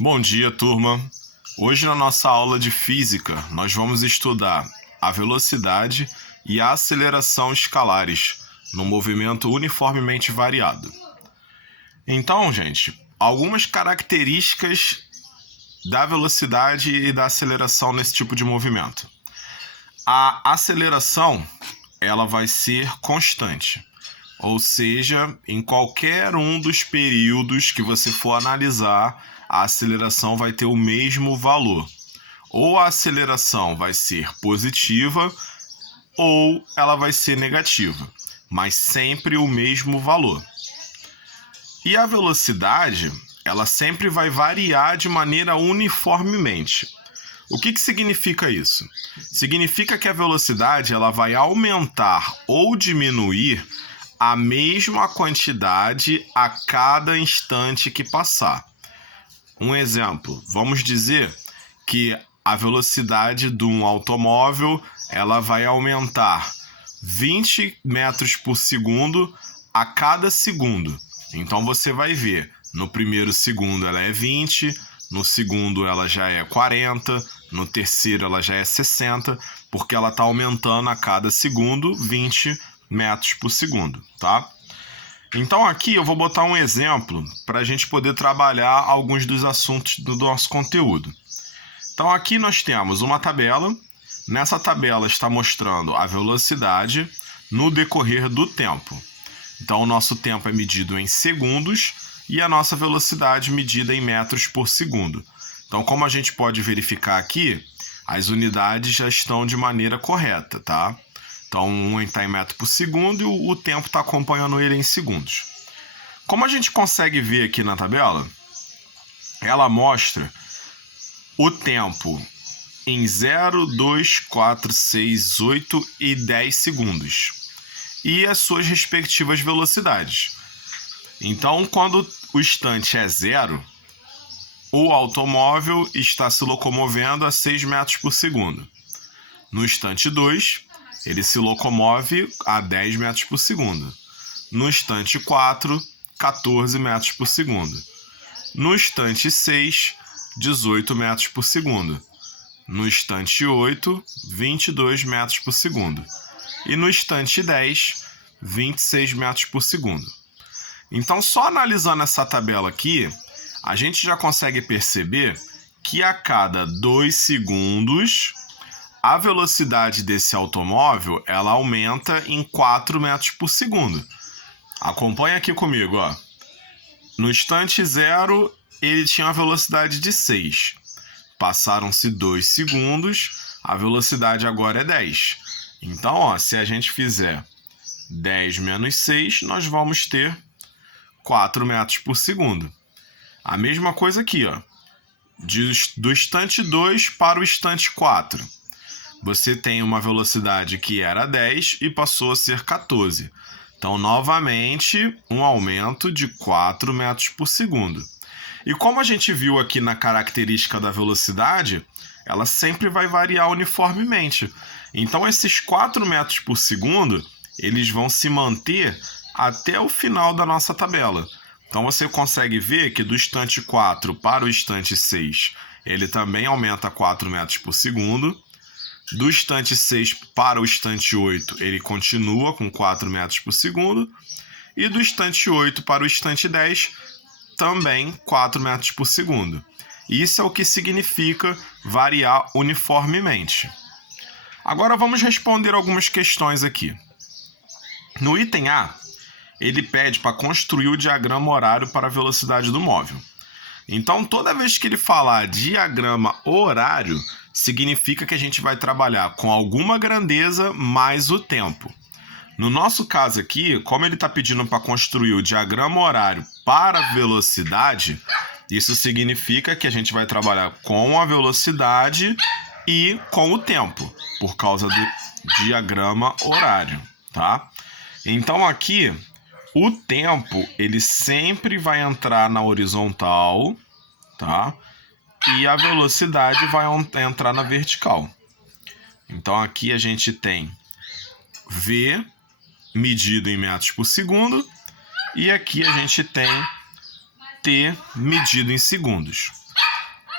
Bom dia, turma! Hoje na nossa aula de física, nós vamos estudar a velocidade e a aceleração escalares no movimento uniformemente variado. Então, gente, algumas características da velocidade e da aceleração nesse tipo de movimento. A aceleração, ela vai ser constante. Ou seja, em qualquer um dos períodos que você for analisar, a aceleração vai ter o mesmo valor. Ou a aceleração vai ser positiva, ou ela vai ser negativa, mas sempre o mesmo valor. E a velocidade, ela sempre vai variar de maneira uniformemente. O que significa isso? Significa que a velocidade ela vai aumentar ou diminuir a mesma quantidade a cada instante que passar. Um exemplo, vamos dizer que a velocidade de um automóvel ela vai aumentar 20 metros por segundo a cada segundo. Então você vai ver, no primeiro segundo ela é 20, no segundo ela já é 40, no terceiro ela já é 60, porque ela está aumentando a cada segundo 20 metros por segundo, tá? Então aqui eu vou botar um exemplo para a gente poder trabalhar alguns dos assuntos do nosso conteúdo. Então aqui nós temos uma tabela. Nessa tabela está mostrando a velocidade no decorrer do tempo. Então o nosso tempo é medido em segundos e a nossa velocidade medida em metros por segundo. Então como a gente pode verificar aqui, as unidades já estão de maneira correta, tá? Então, um está em metro por segundo e o tempo está acompanhando ele em segundos. Como a gente consegue ver aqui na tabela, ela mostra o tempo em 0, 2, 4, 6, 8 e 10 segundos. E as suas respectivas velocidades. Então, quando o instante é 0, o automóvel está se locomovendo a 6 metros por segundo. No instante 2, ele se locomove a 10 metros por segundo. No instante 4, 14 metros por segundo. No instante 6, 18 metros por segundo. No instante 8, 22 metros por segundo. E no instante 10, 26 metros por segundo. Então, só analisando essa tabela aqui, a gente já consegue perceber que a cada 2 segundos a velocidade desse automóvel ela aumenta em 4 metros por segundo. Acompanha aqui comigo, ó. No instante 0, ele tinha uma velocidade de 6. Passaram-se 2 segundos, a velocidade agora é 10. Então, ó, se a gente fizer 10 menos 6, nós vamos ter 4 metros por segundo. A mesma coisa aqui, ó. Do instante 2 para o instante 4. Você tem uma velocidade que era 10 e passou a ser 14. Então, novamente, um aumento de 4 metros por segundo. E como a gente viu aqui na característica da velocidade, ela sempre vai variar uniformemente. Então, esses 4 metros por segundo, eles vão se manter até o final da nossa tabela. Então, você consegue ver que do instante 4 para o instante 6, ele também aumenta 4 metros por segundo. Do instante 6 para o instante 8, ele continua com 4 metros por segundo. E do instante 8 para o instante 10, também 4 metros por segundo. Isso é o que significa variar uniformemente. Agora vamos responder algumas questões aqui. No item A, ele pede para construir o diagrama horário para a velocidade do móvel. Então, toda vez que ele falar diagrama horário, significa que a gente vai trabalhar com alguma grandeza mais o tempo. No nosso caso aqui, como ele está pedindo para construir o diagrama horário para a velocidade, isso significa que a gente vai trabalhar com a velocidade e com o tempo, por causa do diagrama horário, tá? Então aqui, o tempo, ele sempre vai entrar na horizontal, tá? E a velocidade vai entrar na vertical. Então aqui a gente tem V medido em metros por segundo e aqui a gente tem T medido em segundos.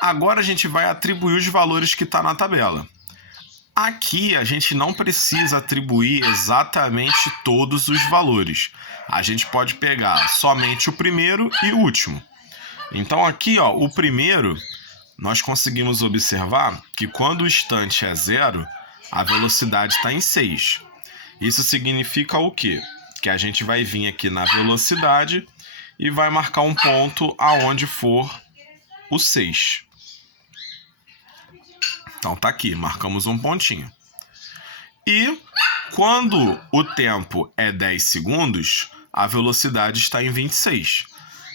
Agora a gente vai atribuir os valores que está na tabela. Aqui a gente não precisa atribuir exatamente todos os valores. A gente pode pegar somente o primeiro e o último. Então aqui, ó, o primeiro, nós conseguimos observar que quando o instante é 0, a velocidade está em 6. Isso significa o quê? Que a gente vai vir aqui na velocidade e vai marcar um ponto aonde for o 6. Então tá aqui, marcamos um pontinho. E quando o tempo é 10 segundos, a velocidade está em 26.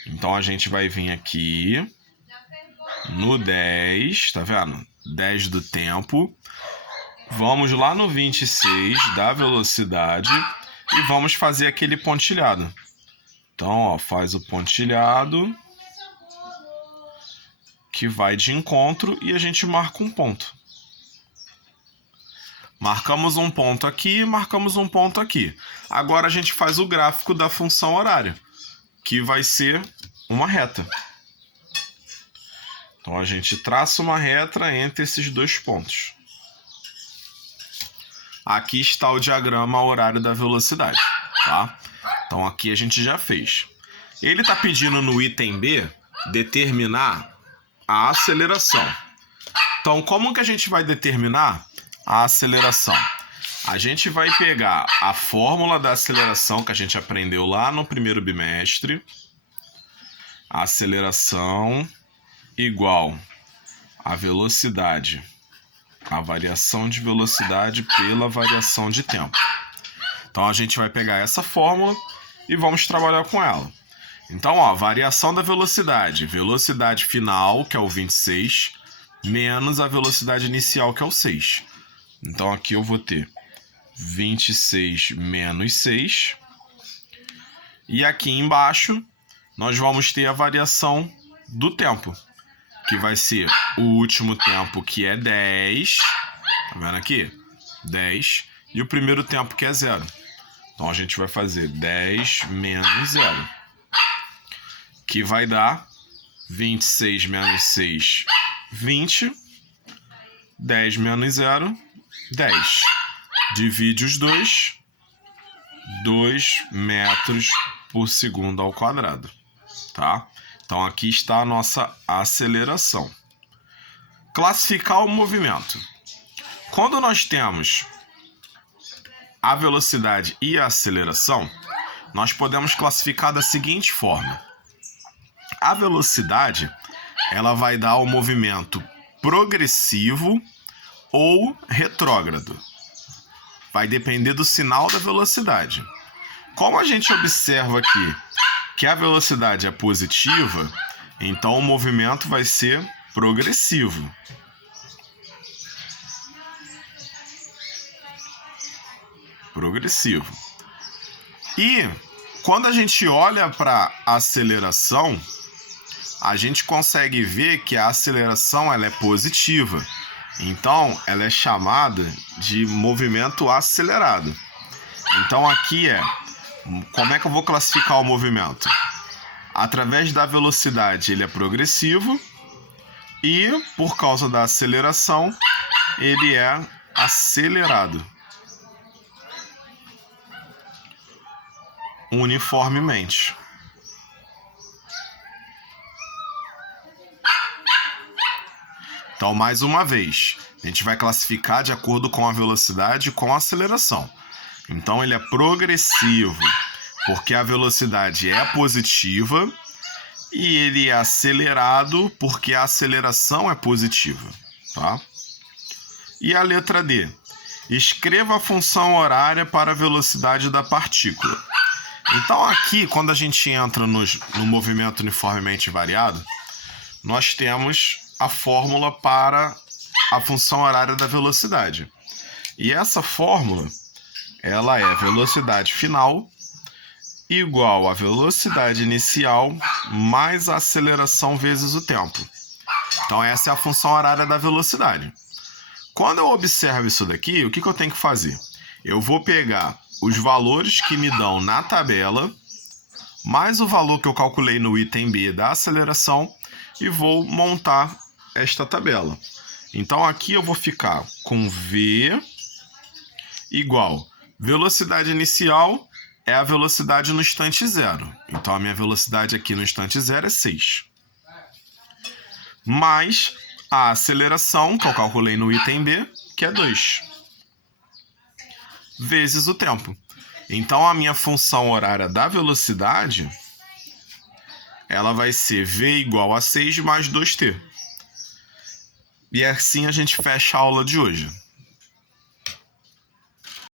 Então a gente vai vir aqui no 10, tá vendo? 10 do tempo. Vamos lá no 26 da velocidade e vamos fazer aquele pontilhado. Então, ó, faz o pontilhado que vai de encontro e a gente marca um ponto. Marcamos um ponto aqui, marcamos um ponto aqui. Agora a gente faz o gráfico da função horária, que vai ser uma reta. Então a gente traça uma reta entre esses dois pontos. Aqui está o diagrama horário da velocidade, tá? Então aqui a gente já fez. Ele está pedindo no item B determinar a aceleração. Então como que a gente vai determinar a aceleração? A gente vai pegar a fórmula da aceleração que a gente aprendeu lá no primeiro bimestre. A aceleração igual a velocidade, a variação de velocidade pela variação de tempo. Então a gente vai pegar essa fórmula e vamos trabalhar com ela. Então, ó, variação da velocidade, velocidade final, que é o 26, menos a velocidade inicial, que é o 6. Então aqui eu vou ter 26 menos 6. E aqui embaixo nós vamos ter a variação do tempo, que vai ser o último tempo, que é 10. Tá vendo aqui? 10. E o primeiro tempo, que é 0. Então a gente vai fazer 10 menos 0, que vai dar 26 menos 6, 20. 10 menos 0, 10. Divide os dois. 2 metros por segundo ao quadrado. Tá? Então aqui está a nossa aceleração. Classificar o movimento. Quando nós temos a velocidade e a aceleração, nós podemos classificar da seguinte forma. A velocidade, ela vai dar o movimento progressivo ou retrógrado. Vai depender do sinal da velocidade. Como a gente observa aqui que a velocidade é positiva, então o movimento vai ser progressivo. Progressivo. E quando a gente olha para a aceleração, a gente consegue ver que a aceleração ela é positiva. Então, ela é chamada de movimento acelerado. Então, aqui como é que eu vou classificar o movimento? Através da velocidade, ele é progressivo. E, por causa da aceleração, ele é acelerado. Uniformemente. Então, mais uma vez, a gente vai classificar de acordo com a velocidade e com a aceleração. Então, ele é progressivo, porque a velocidade é positiva, e ele é acelerado, porque a aceleração é positiva. Tá? E a letra D. Escreva a função horária para a velocidade da partícula. Então, aqui, quando a gente entra no movimento uniformemente variado, nós temos a fórmula para a função horária da velocidade. E essa fórmula, ela é velocidade final igual a velocidade inicial mais a aceleração vezes o tempo. Então, essa é a função horária da velocidade. Quando eu observo isso daqui, o que eu tenho que fazer? Eu vou pegar os valores que me dão na tabela, mais o valor que eu calculei no item B da aceleração, e vou montar esta tabela. Então aqui eu vou ficar com V igual velocidade inicial é a velocidade no instante zero. Então a minha velocidade aqui no instante zero é 6. Mais a aceleração, que eu calculei no item B, que é 2. Vezes o tempo. Então a minha função horária da velocidade, ela vai ser V igual a 6 mais 2t. E assim a gente fecha a aula de hoje.